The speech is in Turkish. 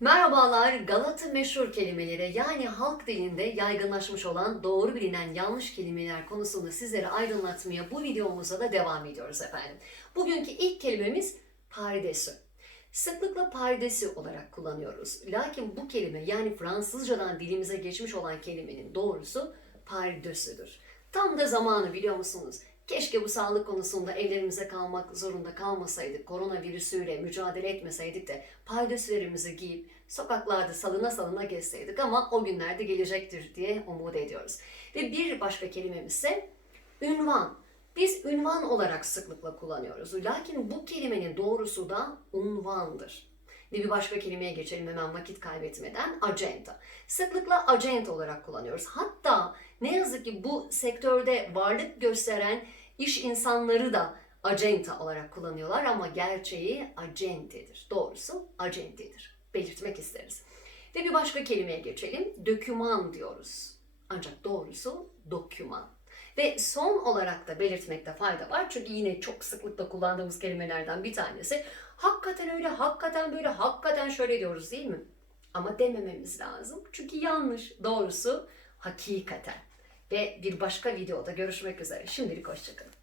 Merhabalar, Galata meşhur kelimeleri yani halk dilinde yaygınlaşmış olan doğru bilinen yanlış kelimeler konusunda sizlere aydınlatmaya bu videomuza da devam ediyoruz efendim. Bugünkü ilk kelimemiz pardesü. Sıklıkla pardesü olarak kullanıyoruz. Lakin bu kelime yani Fransızcadan dilimize geçmiş olan kelimenin doğrusu pardesüdür. Tam da zamanı biliyor musunuz? Keşke bu sağlık konusunda evlerimize kalmak zorunda kalmasaydık, koronavirüsüyle mücadele etmeseydik de paydoslarımızı giyip sokaklarda salına salına gezseydik ama o günlerde gelecektir diye umut ediyoruz. Ve bir başka kelimemiz ise ünvan. Biz ünvan olarak sıklıkla kullanıyoruz. Lakin bu kelimenin doğrusu da unvandır. Ve bir başka kelimeye geçelim hemen vakit kaybetmeden. Acenta. Sıklıkla acent olarak kullanıyoruz. Hatta ne yazık ki bu sektörde varlık gösteren iş insanları da acenta olarak kullanıyorlar ama gerçeği acentedir. Doğrusu acentedir. Belirtmek isteriz. Ve bir başka kelimeye geçelim. Döküman diyoruz. Ancak doğrusu doküman. Ve son olarak da belirtmekte fayda var. Çünkü yine çok sıklıkla kullandığımız kelimelerden bir tanesi. Hakikaten öyle, hakikaten böyle, hakikaten şöyle diyoruz değil mi? Ama demememiz lazım. Çünkü yanlış. Doğrusu hakikaten. Ve bir başka videoda görüşmek üzere. Şimdilik hoşçakalın.